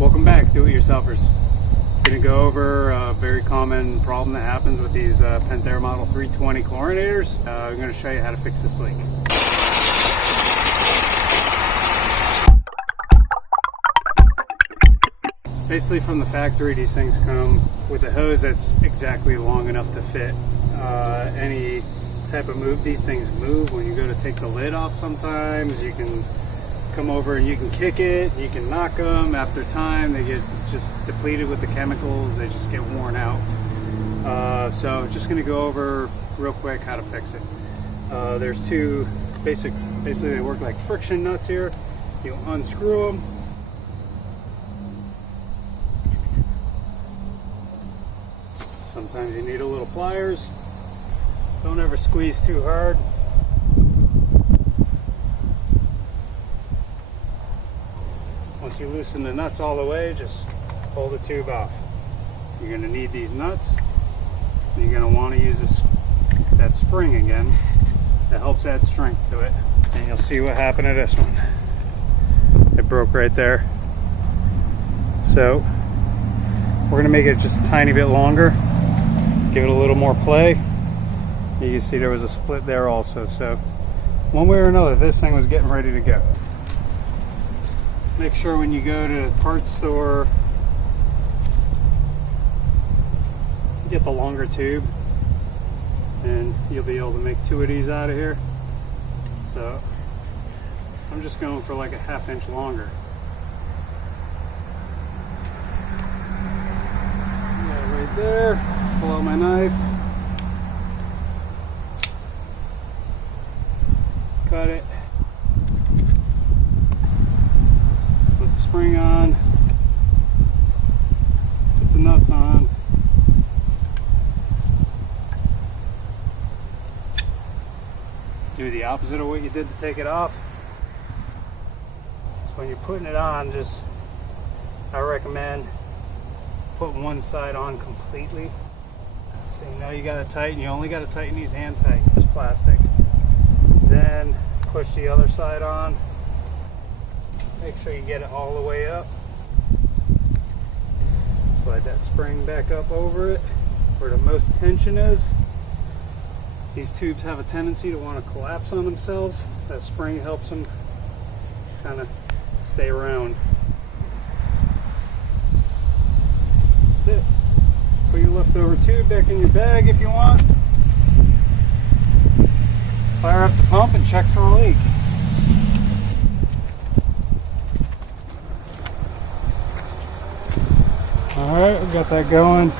Welcome back, do-it-yourselfers. Going to go over a very common problem that happens with these Pentair Model 320 chlorinators. I'm going to show you how to fix this leak. Basically, from the factory, these things come with a hose that's exactly long enough to fit any type of move. These things move when you go to take the lid off. Sometimes you can come over and you can kick it, you can knock them. After time, they get just depleted with the chemicals, they just get worn out. So just going to go over real quick how to fix it. There's two basically they work like friction nuts here. You unscrew them. Sometimes you need a little pliers. Don't ever squeeze too hard. Once you loosen the nuts all the way, just pull the tube off. You're going to need these nuts. You're going to want to use that spring again. That helps add strength to it. And you'll see what happened to this one. It broke right there. So we're going to make it just a tiny bit longer. Give it a little more play. You can see there was a split there also. So one way or another, this thing was getting ready to go. Make sure when you go to the parts store, get the longer tube, and you'll be able to make two of these out of here. So I'm just going for like a ½ inch longer. Right there, pull out my knife, cut it. Spring on, put the nuts on, do the opposite of what you did to take it off. So when you're putting it on, I recommend putting one side on completely. So you know you got to tighten, you only got to tighten these hand tight, this plastic. Then push the other side on. Make sure you get it all the way up. Slide that spring back up over it where the most tension is. These tubes have a tendency to want to collapse on themselves. That spring helps them kind of stay around. That's it. Put your leftover tube back in your bag if you want. Fire up the pump and check for a leak. Alright, we got that going.